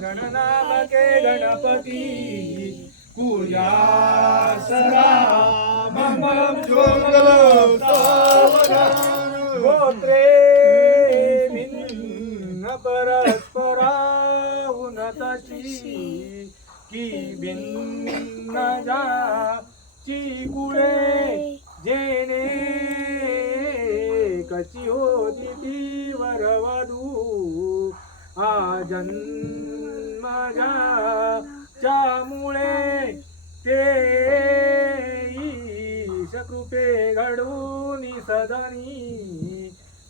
गणनामके गणपती कुर्या सदा मंगलम मंगलम सावधान गोत्रे भिन्न परस्परा उन्नतशी की भिन्न जाची कुळे जेने कची होती ती वरवधू जन्मजामुळे ते ईश कृपे घडून सदनी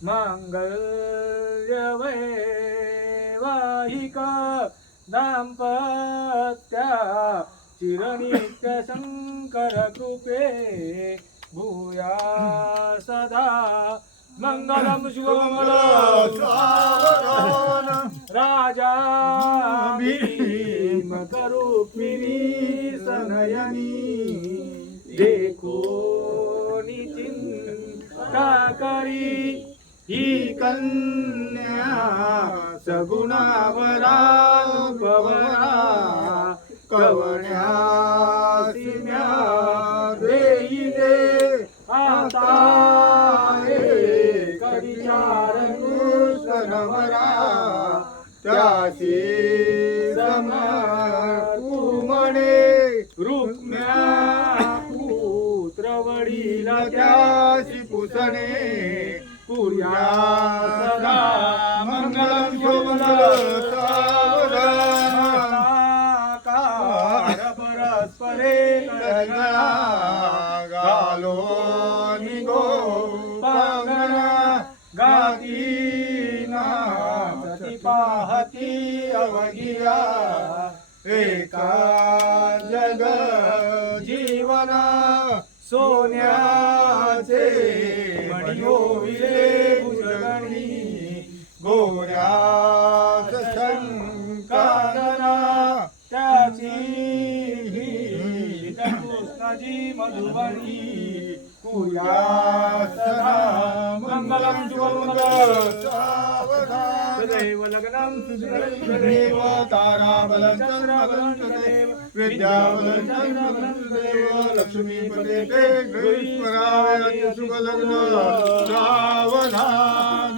मांगल्य वैवाहिक दाम्पत्या चिरनित्य शंकर कृपे भूया सदा मंगलम शुभमंगलम राजा भीम करुक्मिणी सनयनी देखो चिंता करी ही कन्या सगुणावरा कवण्यासी म्या देई दे आता विचार कृष्णवरा त्यासी समर्पू म्हणे रुक्म्या पुत्र वडीला त्यासी पुसणे कुर्या सदा मंगलम सावधान परस्परे गालो निगो गातीना प्रतिपाहती अवगिया एका जग जीवना सोन्याचे मणियो विले भुजगणी गोऱ्या शंकाना त्याची कृष्णाजी मधुबनी कुर्या सदा मंगलम सदैव लग्नं सुदेव ताराबलं चंद्रबलं सदैव विद्याबलं चंद्रबलं सदैव लक्ष्मीपते ते गणेश्वराय शुभलग्न सावधान